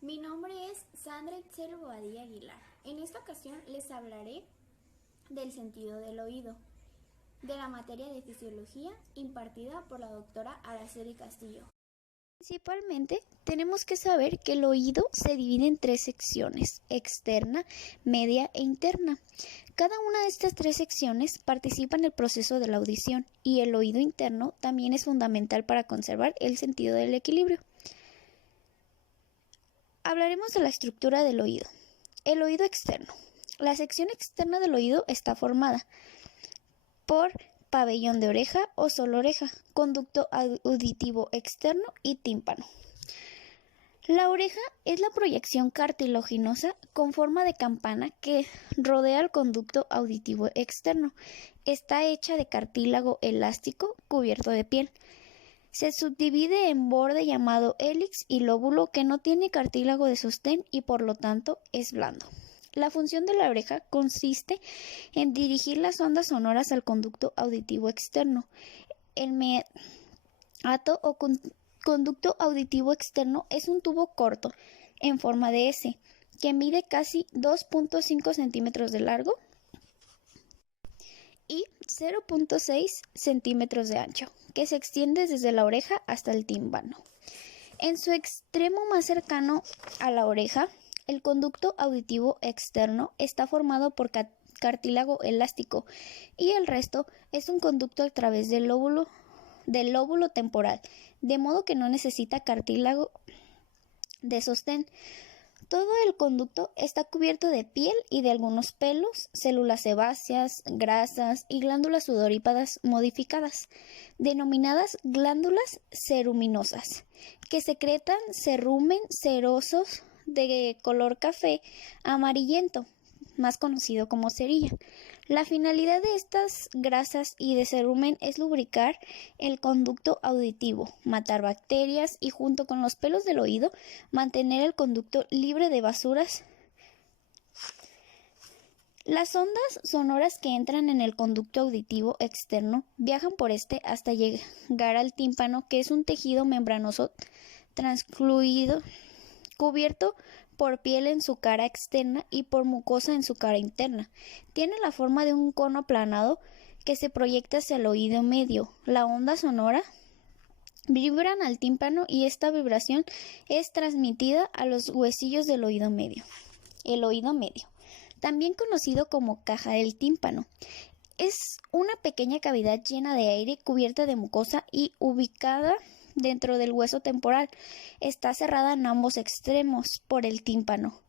Mi nombre es Sandra Itzel Boadilla Aguilar. En esta ocasión les hablaré del sentido del oído, de la materia de fisiología impartida por la doctora Araceli Castillo. Principalmente, tenemos que saber que el oído se divide en tres secciones: externa, media e interna. Cada una de estas tres secciones participa en el proceso de la audición, y el oído interno también es fundamental para conservar el sentido del equilibrio. Hablaremos de la estructura del oído. El oído externo. La sección externa del oído está formada por pabellón de oreja o solo oreja, conducto auditivo externo y tímpano. La oreja es la proyección cartilaginosa con forma de campana que rodea el conducto auditivo externo. Está hecha de cartílago elástico cubierto de piel. Se subdivide en borde llamado hélix y lóbulo que no tiene cartílago de sostén y por lo tanto es blando. La función de la oreja consiste en dirigir las ondas sonoras al conducto auditivo externo. El meato o conducto auditivo externo es un tubo corto en forma de S que mide casi 2.5 centímetros de largo y 0.6 centímetros de ancho, que se extiende desde la oreja hasta el tímpano. En su extremo más cercano a la oreja, el conducto auditivo externo está formado por cartílago elástico y el resto es un conducto a través del lóbulo temporal, de modo que no necesita cartílago de sostén. Todo el conducto está cubierto de piel y de algunos pelos, células sebáceas, grasas y glándulas sudoríparas modificadas, denominadas glándulas ceruminosas, que secretan cerumen cerosos de color café amarillento, más conocido como cerilla. La finalidad de estas grasas y de cerumen es lubricar el conducto auditivo, matar bacterias y, junto con los pelos del oído, mantener el conducto libre de basuras. Las ondas sonoras que entran en el conducto auditivo externo viajan por este hasta llegar al tímpano, que es un tejido membranoso transfluido cubierto por piel en su cara externa y por mucosa en su cara interna. Tiene la forma de un cono aplanado que se proyecta hacia el oído medio. La onda sonora vibran al tímpano y esta vibración es transmitida a los huesillos del oído medio. El oído medio, también conocido como caja del tímpano, es una pequeña cavidad llena de aire cubierta de mucosa y ubicada dentro del hueso temporal. Está cerrada en ambos extremos por el tímpano,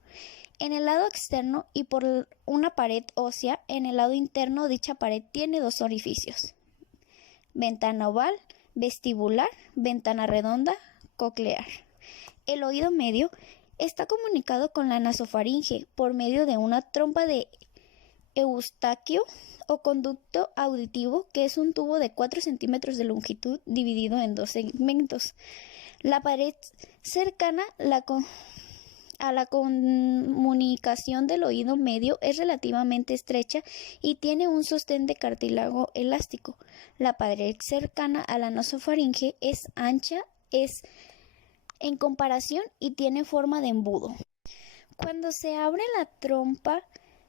en el lado externo, y por una pared ósea. En el lado interno, dicha pared tiene dos orificios: ventana oval, vestibular, ventana redonda, coclear. El oído medio está comunicado con la nasofaringe por medio de una trompa de Eustaquio o conducto auditivo, que es un tubo de 4 centímetros de longitud dividido en dos segmentos. La pared cercana a la comunicación del oído medio es relativamente estrecha y tiene un sostén de cartílago elástico. La pared cercana a la nasofaringe es ancha en comparación y tiene forma de embudo. Cuando se abre la trompa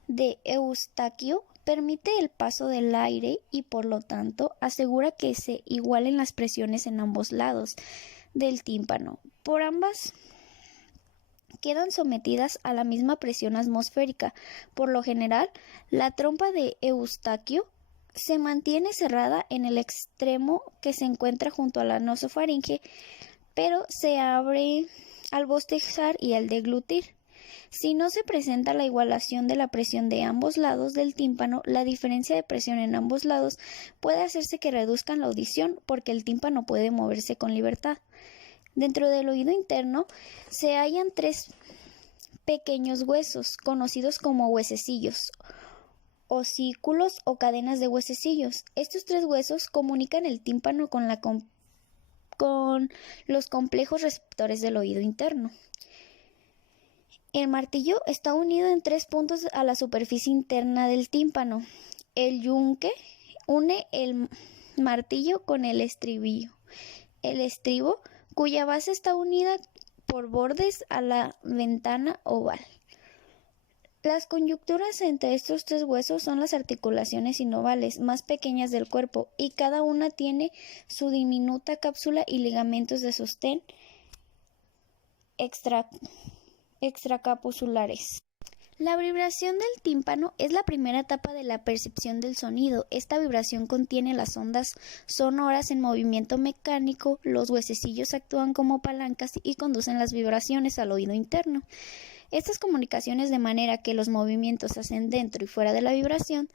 de Eustaquio, permite el paso del aire y, por lo tanto, asegura que se igualen las presiones en ambos lados del tímpano. Por ambas quedan sometidas a la misma presión atmosférica. Por lo general, la trompa de Eustaquio se mantiene cerrada en el extremo que se encuentra junto a la nasofaringe, pero se abre al bostezar y al deglutir. Si no se presenta la igualación de la presión de ambos lados del tímpano, la diferencia de presión en ambos lados puede hacerse que reduzcan la audición, porque el tímpano puede moverse con libertad. Dentro del oído interno se hallan tres pequeños huesos, conocidos como huesecillos, osículos o cadenas de huesecillos. Estos tres huesos comunican el tímpano con los complejos receptores del oído interno. El martillo está unido en 3 puntos a la superficie interna del tímpano. El yunque une el martillo con el estribo, cuya base está unida por bordes a la ventana oval. Las coyunturas entre estos tres huesos son las articulaciones sinovales más pequeñas del cuerpo y cada una tiene su diminuta cápsula y ligamentos de sostén extracapsulares. La vibración del tímpano es la primera etapa de la percepción del sonido. Esta vibración contiene las ondas sonoras en movimiento mecánico. Los huesecillos actúan como palancas y conducen las vibraciones al oído interno. Estas comunicaciones, de manera que los movimientos hacen dentro y fuera de la vibración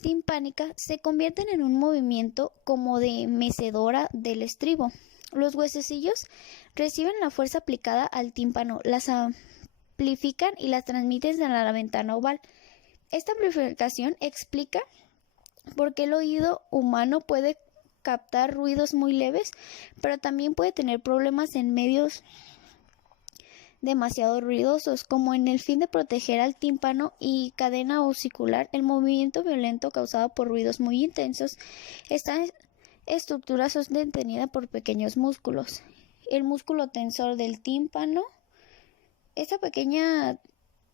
timpánica, se convierten en un movimiento como de mecedora del estribo. Los huesecillos reciben la fuerza aplicada al tímpano, las amplifican y las transmiten a la ventana oval. Esta amplificación explica por qué el oído humano puede captar ruidos muy leves, pero también puede tener problemas en medios demasiado ruidosos, como en el fin de proteger al tímpano y cadena auricular. El movimiento violento causado por ruidos muy intensos. Esta estructura es sostenida por pequeños músculos. El músculo tensor del tímpano, esta pequeña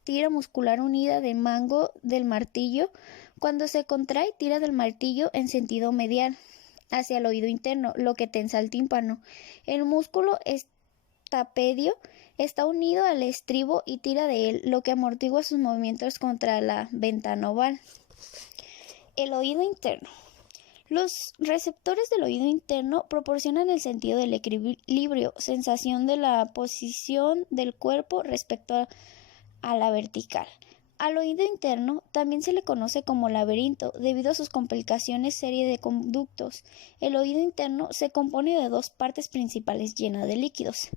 tira muscular unida del mango del martillo, cuando se contrae, tira del martillo en sentido medial hacia el oído interno, lo que tensa el tímpano. El músculo estapedio está unido al estribo y tira de él, lo que amortigua sus movimientos contra la ventana oval. El oído interno. Los receptores del oído interno proporcionan el sentido del equilibrio, sensación de la posición del cuerpo respecto a la vertical. Al oído interno también se le conoce como laberinto, debido a sus complicaciones serie de conductos. El oído interno se compone de dos partes principales llenas de líquidos.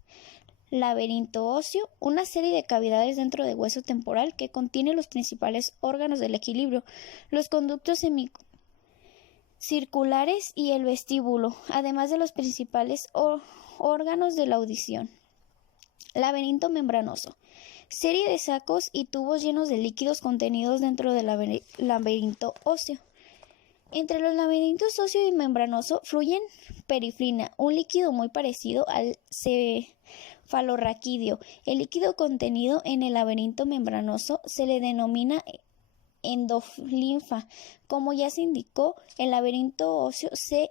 Laberinto óseo, una serie de cavidades dentro del hueso temporal que contiene los principales órganos del equilibrio, los conductos semicirculares y el vestíbulo, además de los principales órganos de la audición. Laberinto membranoso, serie de sacos y tubos llenos de líquidos contenidos dentro del laberinto óseo. Entre los laberintos óseo y membranoso fluyen perifrina, un líquido muy parecido al cefalorraquídeo. El líquido contenido en el laberinto membranoso se le denomina endolinfa. Como ya se indicó, el laberinto óseo se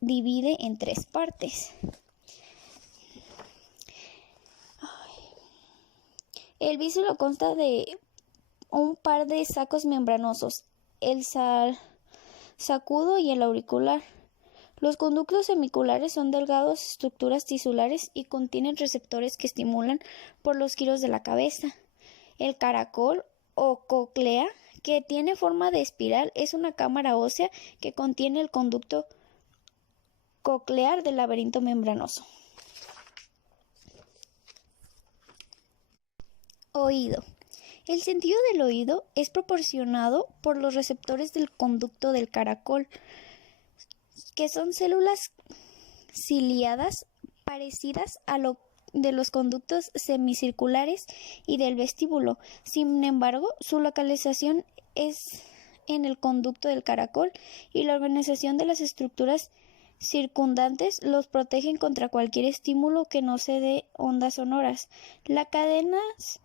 divide en tres partes. El vísculo consta de un par de sacos membranosos, el sacudo y el auricular. Los conductos semiculares son delgadas estructuras tisulares y contienen receptores que estimulan por los giros de la cabeza. El caracol o cóclea, que tiene forma de espiral, es una cámara ósea que contiene el conducto coclear del laberinto membranoso. Oído. El sentido del oído es proporcionado por los receptores del conducto del caracol, que son células ciliadas parecidas a lo de los conductos semicirculares y del vestíbulo. Sin embargo, su localización es en el conducto del caracol y la organización de las estructuras circundantes los protegen contra cualquier estímulo que no se dé ondas sonoras. Las cadenas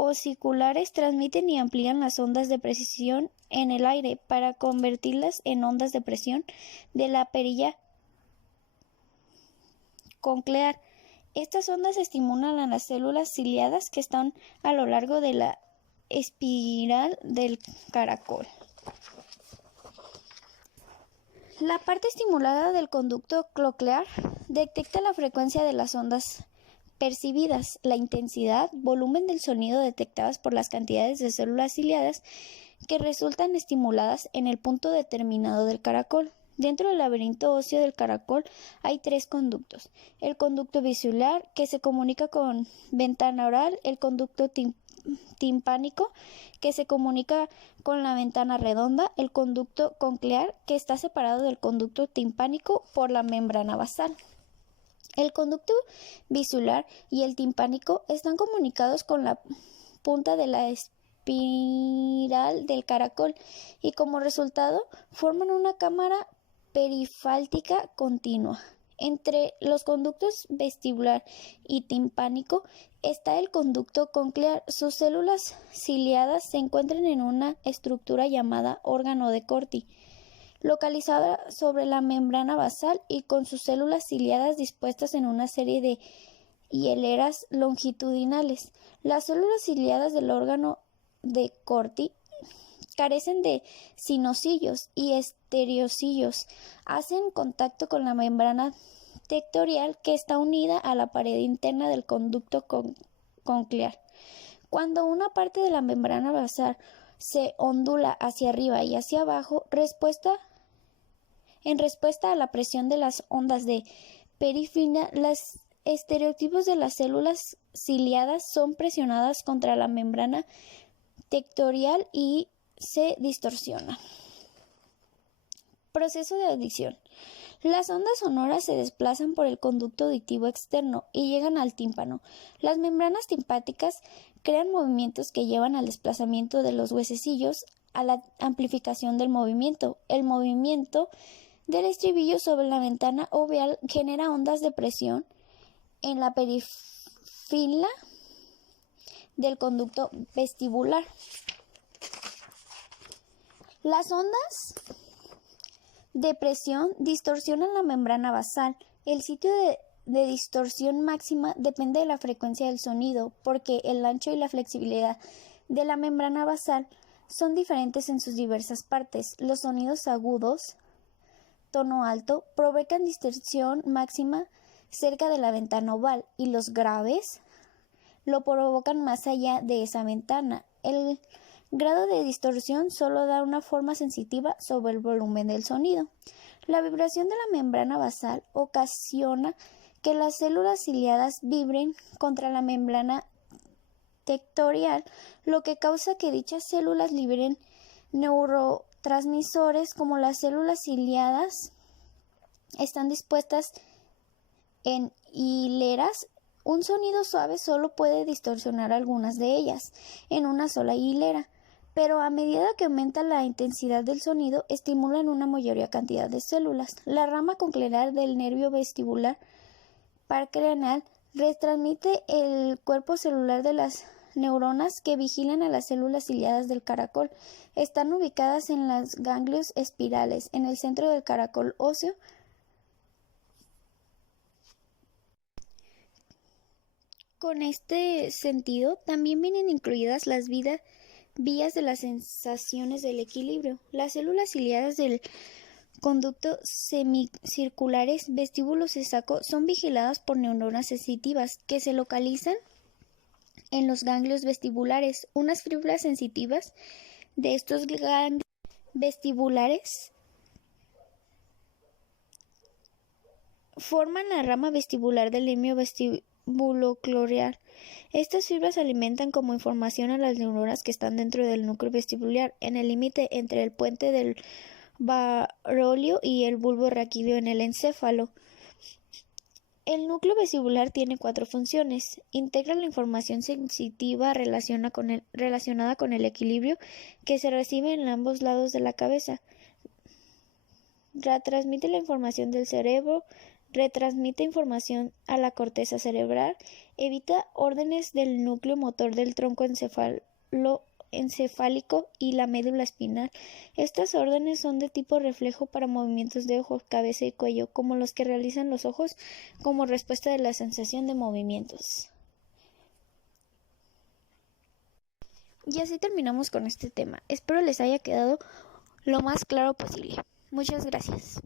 osculares transmiten y amplían las ondas de presión en el aire para convertirlas en ondas de presión de la perilla coclear. Estas ondas estimulan a las células ciliadas que están a lo largo de la espiral del caracol. La parte estimulada del conducto coclear detecta la frecuencia de las ondas percibidas, la intensidad, volumen del sonido detectadas por las cantidades de células ciliadas que resultan estimuladas en el punto determinado del caracol. Dentro del laberinto óseo del caracol hay tres conductos: el conducto visular, que se comunica con ventana oral; el conducto timpánico, que se comunica con la ventana redonda; el conducto coclear, que está separado del conducto timpánico por la membrana basal. El conducto visular y el timpánico están comunicados con la punta de la espiral del caracol y como resultado forman una cámara perifáltica continua. Entre los conductos vestibular y timpánico está el conducto coclear. Sus células ciliadas se encuentran en una estructura llamada órgano de Corti, localizada sobre la membrana basal y con sus células ciliadas dispuestas en una serie de hileras longitudinales. Las células ciliadas del órgano de Corti carecen de cinocilios y estereocilios. Hacen contacto con la membrana tectorial que está unida a la pared interna del conducto coclear. Cuando una parte de la membrana basal se ondula hacia arriba y hacia abajo, en respuesta a la presión de las ondas de perifina, los estereotipos de las células ciliadas son presionadas contra la membrana tectorial y se distorsionan. Proceso de audición. Las ondas sonoras se desplazan por el conducto auditivo externo y llegan al tímpano. Las membranas timpánicas crean movimientos que llevan al desplazamiento de los huesecillos, a la amplificación del movimiento. El movimiento del estribillo sobre la ventana ovial genera ondas de presión en la perifila del conducto vestibular. Las ondas de presión distorsionan la membrana basal. El sitio de distorsión máxima depende de la frecuencia del sonido, porque el ancho y la flexibilidad de la membrana basal son diferentes en sus diversas partes. Los sonidos agudos, tono alto, provocan distorsión máxima cerca de la ventana oval, y los graves lo provocan más allá de esa ventana. El grado de distorsión solo da una forma sensitiva sobre el volumen del sonido. La vibración de la membrana basal ocasiona que las células ciliadas vibren contra la membrana tectorial, lo que causa que dichas células liberen neurotransmisores. Como las células ciliadas están dispuestas en hileras, un sonido suave solo puede distorsionar algunas de ellas en una sola hilera, pero a medida que aumenta la intensidad del sonido, estimulan una mayor cantidad de células. La rama coclear del nervio vestibular paracraneal retransmite el cuerpo celular de las neuronas que vigilan a las células ciliadas del caracol. Están ubicadas en los ganglios espirales, en el centro del caracol óseo. Con este sentido, también vienen incluidas las vías de las sensaciones del equilibrio. Las células ciliadas del conducto semicirculares vestíbulo cesaco son vigiladas por neuronas sensitivas que se localizan en los ganglios vestibulares. Unas fibras sensitivas de estos ganglios vestibulares forman la rama vestibular del nervio vestibulococlear. Estas fibras alimentan como información a las neuronas que están dentro del núcleo vestibular, en el límite entre el puente del barolio y el bulbo raquídeo en el encéfalo. El núcleo vestibular tiene 4 funciones. Integra la información sensitiva relacionada con el equilibrio que se recibe en ambos lados de la cabeza. Retransmite la información del cerebro, retransmite información a la corteza cerebral, evita órdenes del núcleo motor del tronco encefálico y la médula espinal. Estas órdenes son de tipo reflejo para movimientos de ojos, cabeza y cuello, como los que realizan los ojos como respuesta de la sensación de movimientos. Y así terminamos con este tema. Espero les haya quedado lo más claro posible. Muchas gracias.